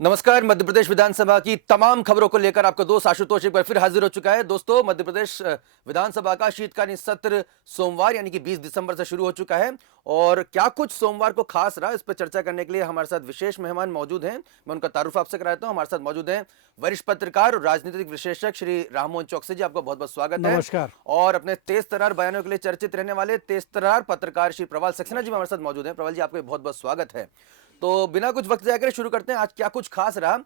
नमस्कार। मध्य प्रदेश विधानसभा की तमाम खबरों को लेकर आपका दोस्त आशुतोष एक बार फिर हाजिर हो चुका है। दोस्तों, मध्य प्रदेश विधानसभा का शीतकालीन सत्र सोमवार यानी कि 20 दिसंबर से शुरू हो चुका है और क्या कुछ सोमवार को खास रहा, इस पर चर्चा करने के लिए हमारे साथ विशेष मेहमान मौजूद हैं। मैं उनका तारुफ आपसे कराता हूं। हमारे साथ मौजूद हैं वरिष्ठ पत्रकार और राजनीतिक विश्लेषक श्री राममोहन चौकसी जी। आपका बहुत बहुत स्वागत है। नमस्कार। और अपने तेज तर्रार बयानों के लिए चर्चित रहने वाले तेज तर्रार पत्रकार श्री प्रवाल सक्सेना जी हमारे साथ मौजूद हैं। प्रवाल जी, आपका बहुत बहुत स्वागत है। तो बिना कुछ वक्त जाकर शुरू करते हैं। आज क्या कुछ खास रहा?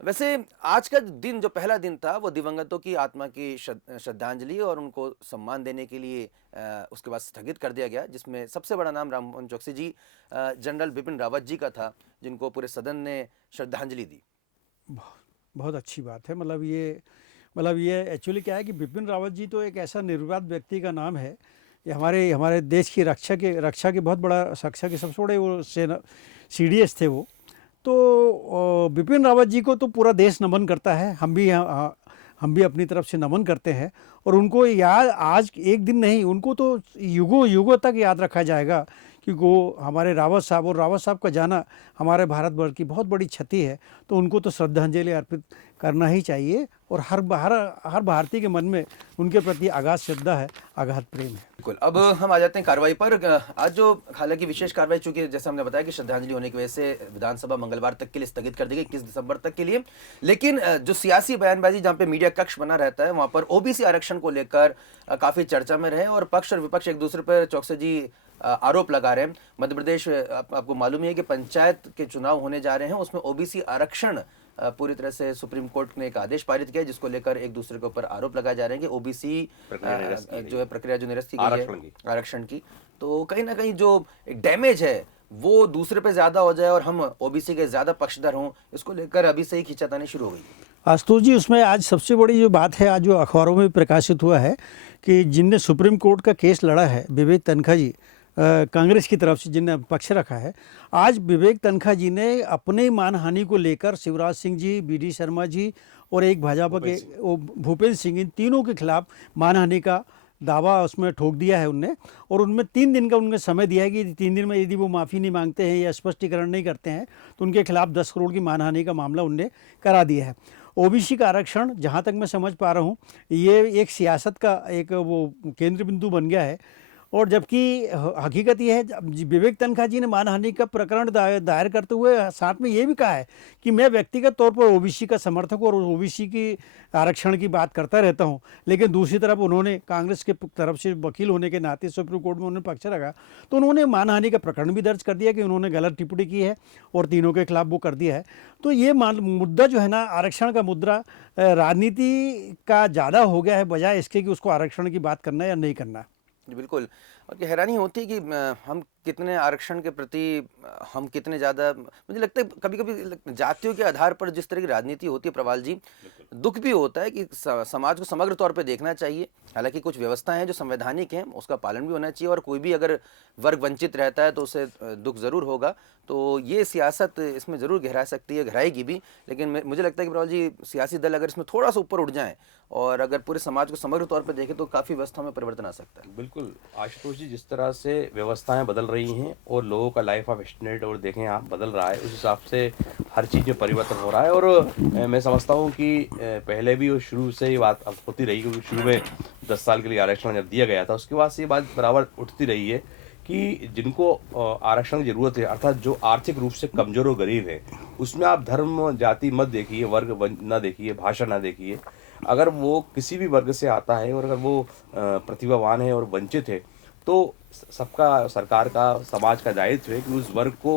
वैसे आज का दिन, जो पहला दिन था, वो दिवंगतों की आत्मा की श्रद्धांजलि और उनको सम्मान देने के लिए उसके बाद स्थगित कर दिया गया, जिसमें सबसे बड़ा नाम राममोहन चौकसी जी, जनरल बिपिन रावत जी का था, जिनको पूरे सदन ने श्रद्धांजलि दी। बहुत अच्छी बात है। मतलब ये एक्चुअली क्या है कि बिपिन रावत जी तो एक ऐसा निर्विवाद व्यक्ति का नाम है। ये हमारे हमारे देश की रक्षा के बहुत बड़ा, रक्षा के सबसे बड़े वो सेना सीडीएस थे वो। तो बिपिन रावत जी को तो पूरा देश नमन करता है। हम भी अपनी तरफ से नमन करते हैं और उनको याद आज एक दिन नहीं, उनको तो युगों युगों तक याद रखा जाएगा, क्योंकि वो हमारे रावत साहब, और रावत साहब का जाना हमारे भारतवर्ष की बहुत बड़ी क्षति है। तो उनको तो श्रद्धांजलि अर्पित करना ही चाहिए और हर भारतीय के मन में उनके प्रति अगाध श्रद्धा है, अगाध प्रेम है। बिल्कुल। अब हम आ जाते हैं कार्रवाई पर। आज जो हालांकि विशेष कार्रवाई, चूंकि जैसे हमने बताया कि श्रद्धांजलि होने की वजह से विधानसभा मंगलवार तक के लिए स्थगित कर दी गई, 21 दिसंबर तक के लिए। लेकिन जो सियासी बयानबाजी जहां पे मीडिया कक्ष बना रहता है, वहां पर ओबीसी आरक्षण को लेकर काफी चर्चा में रहे और पक्ष और विपक्ष एक दूसरे पर चौकसी जी आरोप लगा रहे हैं। मध्य प्रदेश, आपको मालूम ही है कि पंचायत के चुनाव होने जा रहे हैं, उसमें ओबीसी आरक्षण पूरी तरह से सुप्रीम कोर्ट ने एक आदेश पारित किया, जिसको लेकर एक दूसरे के ऊपर आरोप लगाए जा रहे हैं कि ओबीसी जो है प्रक्रिया जो निरस्त की गई है आरक्षण की, तो कहीं ना कहीं जो डैमेज है वो दूसरे पे ज्यादा हो जाए और हम ओबीसी के ज्यादा पक्षधर हों, इसको लेकर अभी से ही खींचातानी शुरू हो गई। आशुतोष जी, उसमें आज सबसे बड़ी जो बात है, आज जो अखबारों में प्रकाशित हुआ है कि जिनने सुप्रीम कोर्ट का केस लड़ा है, विवेक तनखा जी, कांग्रेस की तरफ से जिनने पक्ष रखा है, आज विवेक तनखा जी ने अपने मानहानि को लेकर शिवराज सिंह जी, बीडी शर्मा जी और एक भाजपा के भूपेंद्र सिंह, इन तीनों के खिलाफ मानहानि का दावा उसमें ठोक दिया है उनने। और उनमें 3 दिन का उनके समय दिया है कि 3 दिन में यदि वो माफ़ी नहीं मांगते हैं या स्पष्टीकरण नहीं करते हैं तो उनके खिलाफ 10 करोड़ की मानहानि का मामला उनने करा दिया है। ओबीसी का आरक्षण, जहाँ तक मैं समझ पा रहा हूँ, ये एक सियासत का एक वो केंद्र बिंदु बन गया है। और जबकि हकीकत ये है, विवेक तनखा जी ने मानहानि का प्रकरण दायर करते हुए साथ में ये भी कहा है कि मैं व्यक्तिगत तौर पर ओबीसी का समर्थक और ओबीसी की आरक्षण की बात करता रहता हूं, लेकिन दूसरी तरफ उन्होंने कांग्रेस के तरफ से वकील होने के नाते सुप्रीम कोर्ट में उन्होंने पक्ष रखा, तो उन्होंने मानहानि का प्रकरण भी दर्ज कर दिया कि उन्होंने गलत टिप्पणी की है और तीनों के खिलाफ वो कर दिया है। तो ये मुद्दा जो है ना, आरक्षण का मुद्दा राजनीति का ज़्यादा हो गया है, बजाय इसके कि उसको आरक्षण की बात करना या नहीं करना। बिल्कुल। और ये हैरानी होती है कि हम कितने आरक्षण के प्रति हम कितने ज़्यादा, मुझे लगता है कभी कभी जातियों के आधार पर जिस तरह की राजनीति होती है प्रवाल जी, दुख भी होता है कि समाज को समग्र तौर पे देखना चाहिए। हालांकि कुछ व्यवस्थाएं हैं जो संवैधानिक हैं, उसका पालन भी होना चाहिए और कोई भी अगर वर्ग वंचित रहता है तो उसे दुख ज़रूर होगा। तो ये सियासत इसमें ज़रूर गहरा सकती है, गहराएगी भी। लेकिन मुझे लगता है कि प्रवाल जी, सियासी दल अगर इसमें थोड़ा सा ऊपर उठ जाएँ और अगर पूरे समाज को समग्र तौर पर देखें तो काफ़ी व्यवस्था में परिवर्तन आ सकता है। बिल्कुल आशुतोष जी, जिस तरह से व्यवस्थाएं बदल रही हैं और लोगों का लाइफ ऑफ स्टैंडर्ड और देखें आप बदल रहा है, उस हिसाब से हर चीज़ में परिवर्तन हो रहा है। और मैं समझता हूं कि पहले भी और शुरू से ये बात अब होती रही, क्योंकि शुरू में 10 साल के लिए आरक्षण जब दिया गया था, उसके बाद से ये बात बराबर उठती रही है कि जिनको आरक्षण की जरूरत है, अर्थात जो आर्थिक रूप से कमजोर और गरीब है, उसमें आप धर्म जाति मत देखिए, वर्ग ना देखिए, भाषा ना देखिए। अगर वो किसी भी वर्ग से आता है और अगर वो प्रतिभावान है और वंचित है, तो सबका, सरकार का, समाज का दायित्व है कि उस वर्ग को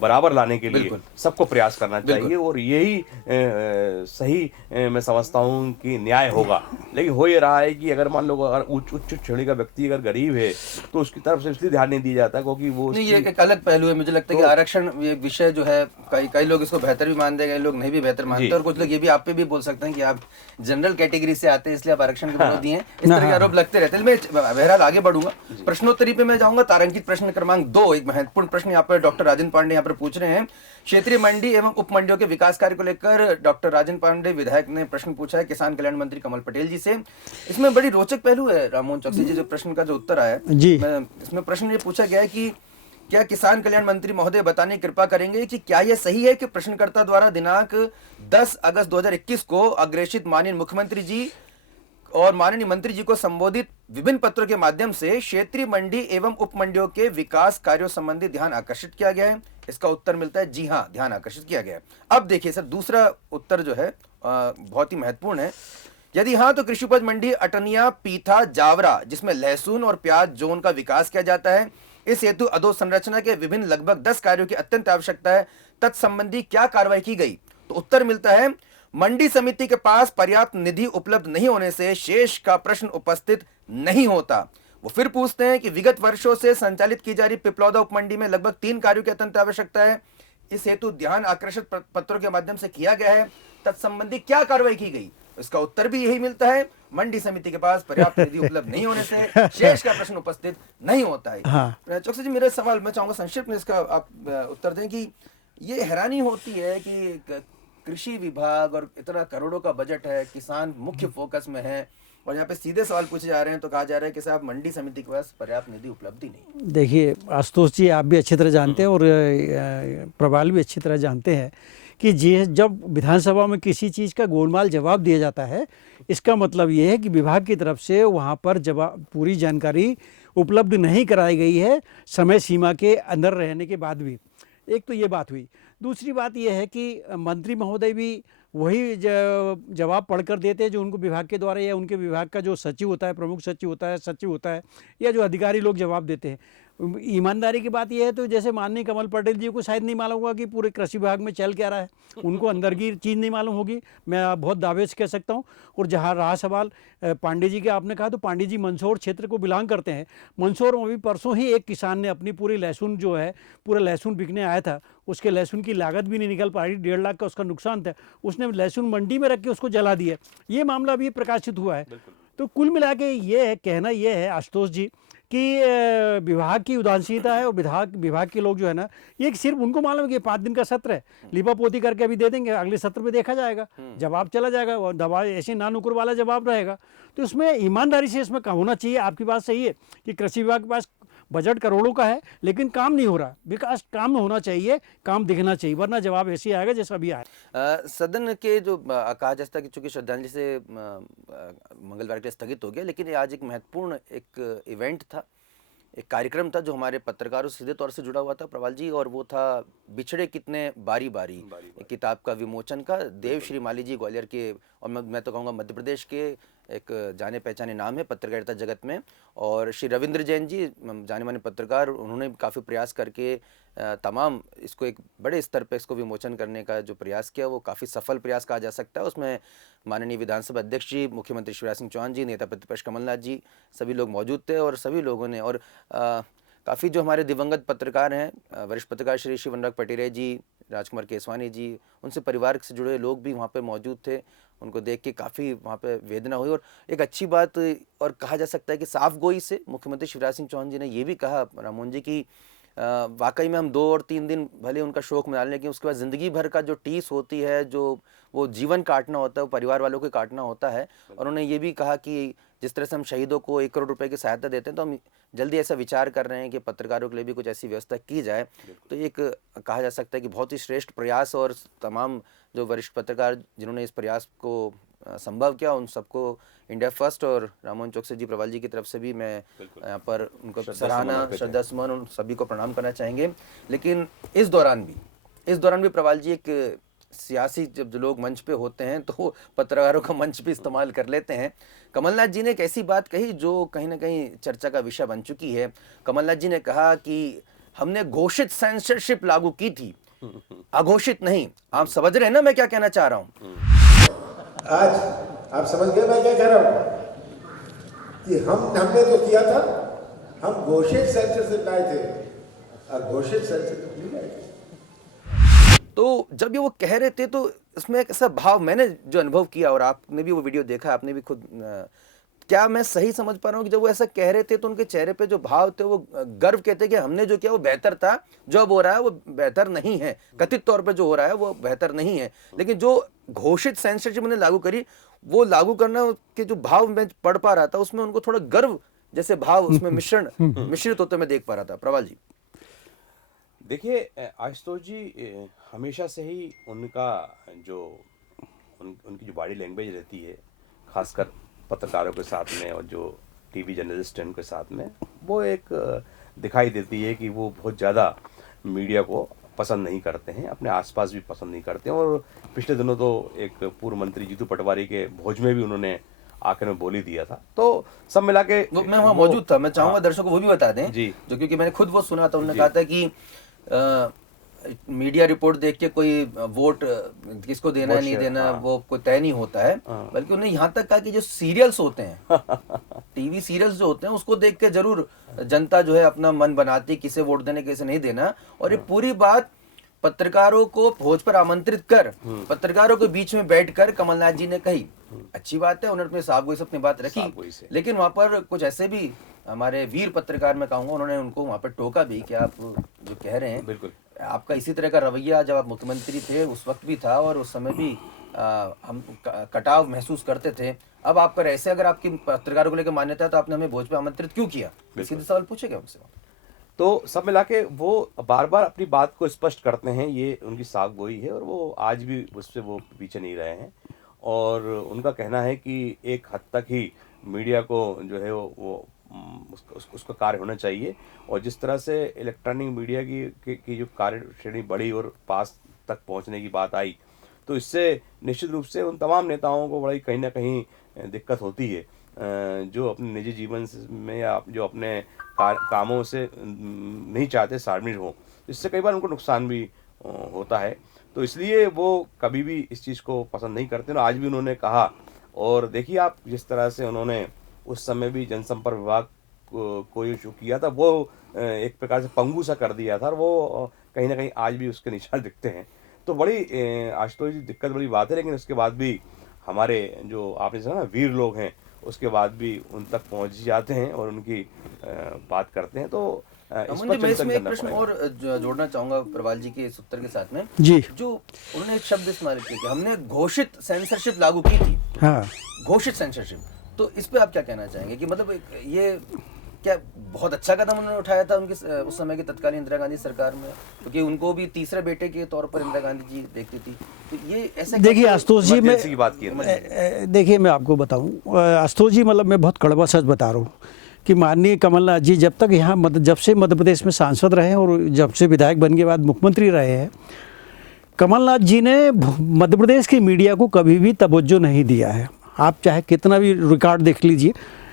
बराबर लाने के लिए सबको प्रयास करना चाहिए और यही सही मैं समझता हूँ कि न्याय होगा। लेकिन हो ये रहा है कि अगर मान लो अगर उच्च श्रेणी का व्यक्ति अगर गरीब है तो उसकी तरफ से इसलिए ध्यान नहीं दिया जाता क्योंकि वो नहीं, ये एक अलग पहलू है। मुझे लगता है कि आरक्षण ये विषय जो है, कई लोग इसको बेहतर भी मानते हैं, कई लोग नहीं भी बेहतर मानते, और कुछ लोग ये भी आप पे भी बोल सकते हैं कि आप जनरल कैटेगरी से आते हैं इसलिए आप आरक्षण के विरोधी हैं। इस तरह के आरोप लगते रहते हैं। मैं बहरहाल आगे बढ़ूंगा, प्रश्नोत्तरी पे मैं जाऊंगा। तारांकित प्रश्न क्रमांक 2, एक महत्वपूर्ण प्रश्न यहाँ पर डॉक्टर राजन पांडे यहाँ पर पूछ रहे हैं। क्षेत्रीय मंडी एवं उप मंडियों के विकास कार्य को लेकर डॉक्टर राजन पांडे विधायक ने प्रश्न पूछा है किसान कल्याण मंत्री कमल पटेल जी से। इसमें बड़ी रोचक पहलू है राममोहन चौकसी जी, जो प्रश्न का जो उत्तर आया है जी। इसमें प्रश्न ये पूछा गया है कि क्या किसान कल्याण मंत्री महोदय बताने की कृपा करेंगे कि क्या यह सही है कि प्रश्नकर्ता द्वारा दिनांक 10 अगस्त 2021 को अग्रेषित माननीय मुख्यमंत्री जी और माननीय मंत्री जी को संबोधित विभिन्न पत्रों के माध्यम से क्षेत्रीय मंडी एवं उप मंडियों के विकास कार्यों संबंधी ध्यान आकर्षित किया गया है? इसका उत्तर मिलता है जी हाँ, ध्यान आकर्षित किया गया है। अब देखिए सर, दूसरा उत्तर जो है बहुत ही महत्वपूर्ण है। यदि हाँ, तो कृषि उपज मंडी अटनिया पीथा जावरा जिसमें लहसुन और प्याज जोन का विकास किया जाता है, इस हेतु अधोसंरचना के विभिन्न लगभग 10 कार्यों की अत्यंत आवश्यकता है, तत्संबंधी क्या कार्रवाई की गई? तो उत्तर मिलता है मंडी समिति के पास पर्याप्त निधि उपलब्ध नहीं होने से शेष का प्रश्न उपस्थित नहीं होता। वो फिर पूछते हैं कि विगत वर्षों से संचालित की जा रही पिपलौदा उपमंडी में लगभग 3 कार्यों की अत्यंत आवश्यकता है, इस हेतु ध्यान आकर्षित पत्रों के माध्यम से किया गया है, तत्संबंधी क्या कार्रवाई की गई? इसका उत्तर भी यही मिलता है, मंडी समिति के पास पर्याप्त निधि उपलब्ध नहीं होने से शेष का प्रश्न उपस्थित नहीं होता है। हाँ। चौकसी जी, मेरा सवाल मैं चाहूंगा संक्षिप्त में इसका आप उत्तर दें कि ये हैरानी होती है कि कृषि विभाग और इतना करोड़ों का बजट है, किसान मुख्य फोकस में है, और यहाँ पे सीधे सवाल पूछे जा रहे हैं तो कहा जा रहा है कि साहब मंडी समिति के पास पर्याप्त निधि उपलब्धि नहीं। देखिए आशुतोष जी, आप भी अच्छी तरह जानते हैं और प्रभाल भी अच्छी तरह जानते हैं कि जब विधानसभा में किसी चीज़ का गोलमाल जवाब दिया जाता है, इसका मतलब ये है कि विभाग की तरफ से वहाँ पर जवाब पूरी जानकारी उपलब्ध नहीं कराई गई है समय सीमा के अंदर रहने के बाद भी। एक तो ये बात हुई। दूसरी बात यह है कि मंत्री महोदय भी वही जवाब पढ़कर देते हैं जो उनको विभाग के द्वारा या उनके विभाग का जो सचिव होता है, प्रमुख सचिव होता है या जो अधिकारी लोग जवाब देते हैं। ईमानदारी की बात यह है तो जैसे माननीय कमल पटेल जी को शायद नहीं मालूम होगा कि पूरे कृषि विभाग में चल क्या रहा है, उनको अंदर की चीज़ नहीं मालूम होगी, मैं बहुत दावे से कह सकता हूँ। और जहाँ रहा सवाल पांडे जी के, आपने कहा तो पांडे जी मंदसौर क्षेत्र को बिलोंग करते हैं। मंदसौर में भी परसों ही एक किसान ने अपनी पूरी लहसुन जो है, पूरा लहसुन बिकने आया था, उसके लहसुन की लागत भी नहीं निकल पा रही, 1.5 लाख का उसका नुकसान था, उसने लहसुन मंडी में रख के उसको जला दिया। ये मामला भी प्रकाशित हुआ है। तो कुल मिला के ये कहना ये है आशुतोष जी कि विभाग की उदासीनता है और विभाग के लोग जो है ना, ये सिर्फ उनको मालूम है कि 5 दिन का सत्र है, लिपापोती करके अभी दे देंगे, अगले सत्र में देखा जाएगा, जवाब चला जाएगा, और दवा ऐसे ना नुकुर वाला जवाब रहेगा। तो इसमें ईमानदारी से इसमें होना चाहिए। आपकी बात सही है कि कृषि विभाग के पास बजट करोड़ों का है लेकिन काम नहीं हो रहा। विकास काम होना चाहिए, काम दिखना चाहिए, वरना जवाब ऐसे आएगा जैसा अभी आया। सदन के जो कहा जा सकता है कि चूंकि श्रद्धांजलि से मंगलवार के लिए स्थगित हो गया, लेकिन आज एक महत्वपूर्ण एक इवेंट था, एक कार्यक्रम था जो हमारे पत्रकारों से सीधे तौर से जुड़ा हुआ था प्रवाल जी, और वो था बिछड़े कितने बारी बारी किताब का विमोचन का। देव श्री माली जी ग्वालियर के, और मैं तो कहूँगा मध्य प्रदेश के एक जाने पहचाने नाम है पत्रकारिता जगत में, और श्री रविंद्र जैन जी जाने माने पत्रकार, उन्होंने काफ़ी प्रयास करके तमाम इसको एक बड़े स्तर पर इसको विमोचन करने का जो प्रयास किया वो काफ़ी सफल प्रयास कहा जा सकता है। उसमें माननीय विधानसभा अध्यक्ष जी, मुख्यमंत्री शिवराज सिंह चौहान जी, नेता प्रतिपक्ष कमलनाथ जी, सभी लोग मौजूद थे, और सभी लोगों ने, और काफ़ी जो हमारे दिवंगत पत्रकार हैं, वरिष्ठ पत्रकार श्री शिवनराग पटेरे जी, राजकुमार केसवानी जी, उनसे परिवार से जुड़े लोग भी वहाँ पे मौजूद थे। उनको देख के काफ़ी वहाँ पे वेदना हुई, और एक अच्छी बात और कहा जा सकता है कि साफ गोई से मुख्यमंत्री शिवराज सिंह चौहान जी ने ये भी कहा राममोहन जी की वाकई में हम 2 और 3 दिन भले उनका शोक मना लें, लेकिन उसके बाद ज़िंदगी भर का जो टीस होती है, जो वो जीवन काटना होता है, वो परिवार वालों को काटना होता है। और उन्होंने ये भी कहा कि जिस तरह से हम शहीदों को 1 करोड़ रुपए की सहायता देते हैं, तो हम जल्दी ऐसा विचार कर रहे हैं कि पत्रकारों के लिए भी कुछ ऐसी व्यवस्था की जाए। तो एक कहा जा सकता है कि बहुत ही श्रेष्ठ प्रयास, और तमाम जो वरिष्ठ पत्रकार जिन्होंने इस प्रयास को संभव किया, उन सबको इंडिया फर्स्ट और राममोहन चौकसी जी, प्रवाल जी की तरफ से भी मैं यहाँ पर उनको सराहना, श्रद्धा सुमन, उन सभी को प्रणाम करना चाहेंगे। लेकिन इस दौरान भी प्रवाल जी, एक सियासी जब लोग मंच पे होते हैं तो पत्रकारों का मंच भी इस्तेमाल कर लेते हैं। कमलनाथ जी ने एक ऐसी बात कही जो कहीं ना कहीं चर्चा का विषय बन चुकी है। कमलनाथ जी ने कहा कि हमने घोषित सेंसरशिप लागू की थी, अघोषित नहीं। आप समझ रहे हैं ना मैं क्या कहना चाह रहा हूँ? आज आप समझ गए मैं क्या कह रहा हूँ कि हमने तो किया था, हम घोषित सेंसरशिप लाए थे, अघोषित सेंसरशिप नहीं लाए थे। तो जब ये वो कह रहे थे तो इसमें एक ऐसा भाव मैंने जो अनुभव किया, और आपने भी वो वीडियो देखा, आपने भी खुद, क्या मैं सही समझ पा रहा हूँ कि जब वो ऐसा कह रहे थे तो उनके चेहरे पे जो भाव थे वो गर्व कहते कि हमने जो किया वो बेहतर था, जो अब हो रहा है वो बेहतर नहीं है, कथित तौर पे जो हो रहा है वो बेहतर नहीं है, लेकिन जो घोषित सेंसरशिप ने लागू करी, वो लागू करना के जो भाव मैं पढ़ पा रहा था उसमें उनको थोड़ा गर्व जैसे भाव उसमें मिश्रित होते मैं देख पा रहा था। प्रवाल जी, देखिए आशुतोष जी हमेशा से ही उनका जो उनकी जो बॉडी लैंग्वेज रहती है, खासकर पत्रकारों के साथ में और जो टीवी जर्नलिस्ट हैं उनके साथ में, वो एक दिखाई देती है कि वो बहुत ज़्यादा मीडिया को पसंद नहीं करते हैं, अपने आसपास भी पसंद नहीं करते हैं। और पिछले दिनों तो एक पूर्व मंत्री जीतू पटवारी के भोज में भी उन्होंने आखिर में बोल ही दिया था। तो सब मिला के वो मैं वहाँ मौजूद था, मैं चाहूंगा दर्शकों को वो भी बता दें जी। जो, क्योंकि मैंने खुद वो सुना था, उन्होंने कहा था कि मीडिया रिपोर्ट देख के कोई वोट किसको देना है नहीं देना वो कोई तय नहीं होता है, बल्कि उन्होंने यहाँ तक कहा कि जो सीरियल्स होते हैं टीवी सीरियल्स जो होते हैं उसको देख के जरूर जनता जो है अपना मन बनाती है किसे वोट देने किसे नहीं देना। और ये पूरी बात पत्रकारों को भोज पर आमंत्रित कर पत्रकारों के बीच में बैठकर कमलनाथ जी ने कही। अच्छी बात है, उन्होंने अपने साफ से अपनी बात रखी, लेकिन वहां पर कुछ ऐसे भी हमारे वीर पत्रकार मैं कहूंगा उन्होंने उनको वहां पर टोका भी कि आप जो कह रहे हैं बिल्कुल आपका इसी तरह का रवैया जब आप मुख्यमंत्री थे उस वक्त भी था और उस समय भी हम कटाव महसूस करते थे। अब आप पर ऐसे अगर आपकी पत्रकारों को लेकर मान्यता है तो आपने हमें भोज पे आमंत्रित क्यों किया, सीधे सवाल पूछेगा उनसे। तो सब मिला के वो बार बार अपनी बात को स्पष्ट करते हैं, ये उनकी साख गोई है और वो आज भी उससे वो पीछे नहीं रहे हैं। और उनका कहना है कि एक हद तक ही मीडिया को जो है वो उसका कार्य होना चाहिए। और जिस तरह से इलेक्ट्रॉनिक मीडिया की जो कार्य श्रेणी बढ़ी और पास तक पहुंचने की बात आई, तो इससे निश्चित रूप से उन तमाम नेताओं को बड़ी कहीं ना कहीं दिक्कत होती है, जो अपने निजी जीवन में या जो अपने कामों से नहीं चाहते शामिल हों, इससे कई बार उनको नुकसान भी होता है। तो इसलिए वो कभी भी इस चीज़ को पसंद नहीं करते। आज भी उन्होंने कहा, और देखिए आप जिस तरह से उन्होंने उस समय भी जनसंपर्क विभाग को इशू किया था, वो एक प्रकार से पंगु सा कर दिया था, और वो कहीं ना कहीं आज भी उसके निशान दिखते हैं। तो बड़ी आशुतोष जी दिक्कत बड़ी बात है, लेकिन उसके बाद भी हमारे जो आपने कहा ना वीर लोग हैं, उसके बाद भी उन तक पहुंच जाते हैं और उनकी बात करते हैं। तो इस पर मैं इसमें चिंतन एक करना प्रश्न पड़ेगा। और जोड़ना चाहूंगा प्रवाल जी के इस उत्तर के साथ में जी। जो उन्होंने एक शब्द इस्तेमाल किया कि हमने घोषित सेंसरशिप लागू की थी। हाँ, घोषित सेंसरशिप, तो इस पे आप क्या कहना चाहेंगे कि मतलब ये क्या बहुत अच्छा कदम उन्होंने उठाया था उनकी उस समय की तत्कालीन इंदिरा गांधी सरकार में, क्योंकि उनको भी तीसरे बेटे के तौर पर इंदिरा गांधी जी देखती थी। तो ये ऐसे देखिए आशुतोष जी, इमरजेंसी की बात की है। देखिए मैं आपको बताऊं आशुतोष जी, मतलब मैं बहुत कड़वा सच बता रहा हूँ कि माननीय कमलनाथ जी जब तक यहाँ जब से मध्य प्रदेश में सांसद रहे हैं और जब से विधायक बनने के बाद मुख्यमंत्री रहे हैं, कमलनाथ जी ने मध्य प्रदेश की मीडिया को कभी भी तवज्जो नहीं दिया है। आप चाहे कितना भी रिकॉर्ड देख लीजिए,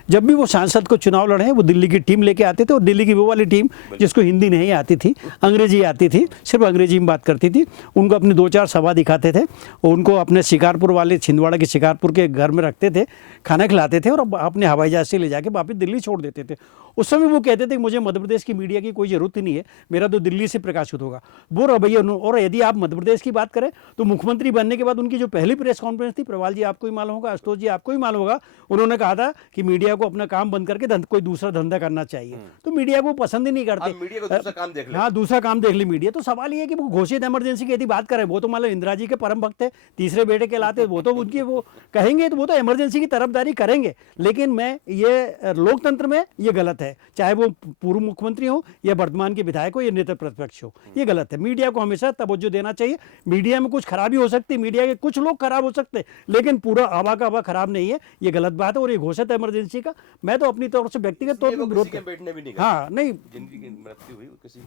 जब भी वो सांसद को चुनाव लड़े हैं वो दिल्ली की टीम लेके आते थे, और दिल्ली की वो वाली टीम जिसको हिंदी नहीं आती थी, अंग्रेजी आती थी, सिर्फ अंग्रेजी में बात करती थी, उनको अपनी 2-4 सभा दिखाते थे और उनको अपने शिकारपुर वाले छिंदवाड़ा के शिकारपुर के घर में रखते थे, खाना खिलाते थे और अपने हवाई जहाज से ले जाके वापस दिल्ली छोड़ देते थे। उस समय वो कहते थे कि मुझे मध्य प्रदेश की मीडिया की कोई ज़रूरत ही नहीं है, मेरा तो दिल्ली से प्रकाशित होगा, वो रवैया। और यदि आप मध्य प्रदेश की बात करें तो मुख्यमंत्री बनने के बाद उनकी जो पहली प्रेस कॉन्फ्रेंस थी, प्रवाल जी आपको ही मालूम होगा, आशुतोष जी आपको ही मालूम होगा, उन्होंने कहा था कि मीडिया को अपना काम बंद करके कोई दूसरा धंधा करना चाहिए। तो मीडिया को पसंद ही नहीं करते, मीडिया को दूसरा काम देख ले। हाँ, दूसरा काम देख ली मीडिया। तो सवाल ये है कि वो घोषित इमरजेंसी की यदि बात करें, वो तो मतलब इंदिरा जी के परम भक्त है, तीसरे बेटे के लाते, वो तो उनकी वो कहेंगे तो वो तो इमरजेंसी की तरफदारी करेंगे। लेकिन मैं ये लोकतंत्र में ये गलत है, चाहे वो पूर्व मुख्यमंत्री हो या वर्तमान के विधायक हो या नेता प्रतिपक्ष हो, ये गलत है। मीडिया को हमेशा तवज्जो देना चाहिए। मीडिया में कुछ खराबी हो सकती है, मीडिया के कुछ लोग खराब हो सकते हैं, लेकिन पूरा आवा का आवा खराब नहीं है, ये गलत बात है। और ये घोषित इमरजेंसी का मैं तो अपनी तौर से व्यक्तिगत तौर पर विरोध हाँ नहीं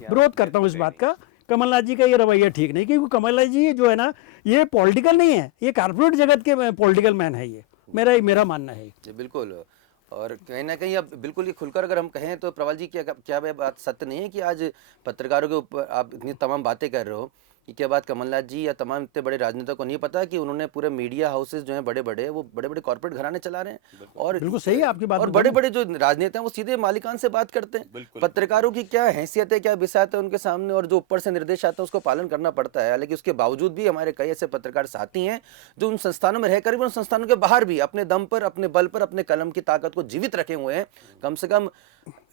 विरोध करता हूँ इस बात का। कमलनाथ जी का ये रवैया ठीक नहीं, क्योंकि कमलनाथ जी जो है ना, ये पॉलिटिकल नहीं है, ये कारपोरेट जगत के पॉलिटिकल मैन है, ये मेरा मानना है जी बिल्कुल। और कहीं ना कहीं अब बिल्कुल ये खुलकर अगर हम कहें तो प्रवाल जी क्या वह बात सत्य नहीं है कि आज पत्रकारों के ऊपर आप इतनी तमाम बातें कर रहे हो कि क्या बात कमलनाथ जी या तमाम इतने बड़े राजनेता को नहीं पता कि उन्होंने पूरे मीडिया हाउसेस जो हैं बड़े बड़े, वो बड़े बड़े कॉर्पोरेट घराने चला रहे हैं। और बिल्कुल सही है आपकी बात। और बड़े बड़े जो राजनेता हैं वो सीधे मालिकान से बात करते हैं। पत्रकारों की क्या हैसियत है, क्या बिसात है उनके सामने, और जो ऊपर से निर्देश आता है उसको पालन करना पड़ता है। हालांकि उसके बावजूद भी हमारे कई ऐसे पत्रकार साथी हैं जो उन संस्थानों में रहकर भी, उन संस्थानों के बाहर भी अपने दम पर, अपने बल पर, अपने कलम की ताकत को जीवित रखे हुए हैं। कम से कम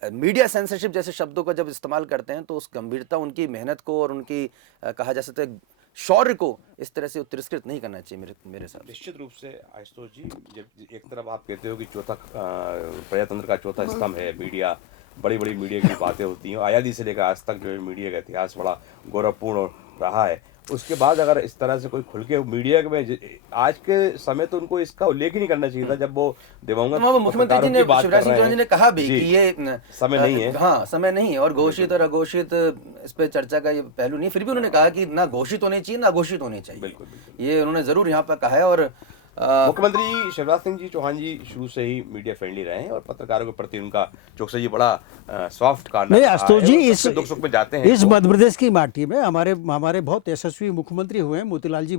मीडिया सेंसरशिप जैसे शब्दों का जब इस्तेमाल करते हैं तो उस गंभीरता, उनकी मेहनत को और उनकी कहा जा सकता है शौर्य को इस तरह से तिरस्कृत नहीं करना चाहिए मेरे साथ। निश्चित रूप से आशुतोष जी, जब एक तरफ आप कहते हो कि चौथा प्रजातंत्र का चौथा स्तंभ है मीडिया, बड़ी बड़ी मीडिया की बातें होती हैं। आज़ादी से लेकर आज तक जो है मीडिया का इतिहास बड़ा गौरवपूर्ण रहा है। उसके बाद अगर इस तरह से कोई खुल के मीडिया में आज के समय तो उनको इसका उल्लेख ही नहीं करना चाहिए था जब वो दिवंगत मुख्यमंत्री जी ने, शिवराज सिंह चौहान जी ने कहा भी कि ये समय नहीं है। हाँ, समय नहीं है और घोषित और अघोषित इस पे चर्चा का ये पहलू नहीं। फिर भी उन्होंने कहा कि ना घोषित होने चाहिए ना घोषित होने चाहिए। बिल्कुल, बिल्कुल। ये उन्होंने जरूर यहाँ पर कहा है। और मुख्यमंत्री शिवराज सिंह जी चौहान जी शुरू से ही मीडिया फ्रेंडली रहे हैं और पत्रकारों के प्रति उनका चौकसी जी बड़ा सॉफ्ट कार्नर नहीं आशुतोष जी, इस दुख सुख में जाते हैं इस मध्य प्रदेश की माटी में हमारे बहुत यशस्वी मुख्यमंत्री हुए हैं मोतीलाल जी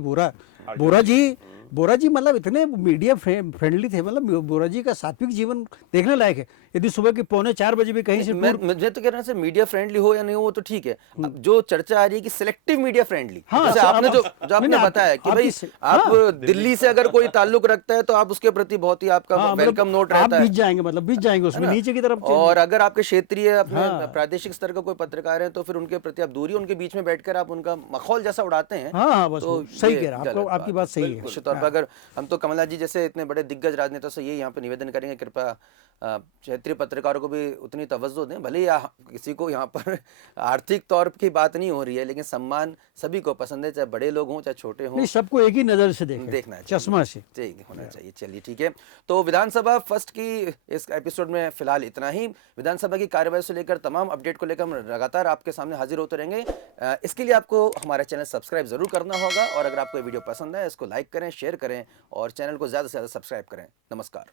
बोरा जी मतलब इतने मीडिया फ्रेंडली थे। मतलब बोरा जी का सात्विक जीवन देखने लायक है। यदि सुबह के 3:45 बजे भी कहीं से मुझे तो कह रहा है मीडिया फ्रेंडली हो या नहीं हो वो तो ठीक है। अब जो चर्चा आ रही है कि सिलेक्टिव मीडिया फ्रेंडली, हाँ, जैसे आपने जो आपने बताया कि भाई आप दिल्ली से अगर कोई ताल्लुक रखता है तो आप उसके प्रति बहुत ही आपका वेलकम नोट रहता है। बीत जाएंगे उसमें नीचे की तरफ। और अगर आपके क्षेत्रीय अपने प्रादेशिक स्तर का कोई पत्रकार है तो फिर उनके प्रति आप दूरी, उनके बीच में बैठकर आप उनका मखौल जैसा उड़ाते हैं। तो सही कह रहे हैं, आपकी बात सही है। निश्चित तौर पर अगर हम तो कमला जी जैसे इतने बड़े दिग्गज राजनेताओं से ये यहाँ पे निवेदन करेंगे, कृपया क्षेत्रीय पत्रकारों को भी उतनी तवज्जो दें। भले या किसी को यहाँ पर आर्थिक तौर की बात नहीं हो रही है, लेकिन सम्मान सभी को पसंद है, चाहे बड़े लोग हों चाहे छोटे हों, सबको एक ही नजर से देखना है, चश्मा से ठीक होना चाहिए। चलिए ठीक है, तो विधानसभा फर्स्ट की इस एपिसोड में फिलहाल इतना ही। विधानसभा की कार्यवाही से लेकर तमाम अपडेट को लेकर हम लगातार आपके सामने हाजिर होते रहेंगे। इसके लिए आपको हमारा चैनल सब्सक्राइब जरूर करना होगा और अगर आपको वीडियो पसंद है इसको लाइक करें, शेयर करें और चैनल को ज़्यादा से ज़्यादा सब्सक्राइब करें। नमस्कार।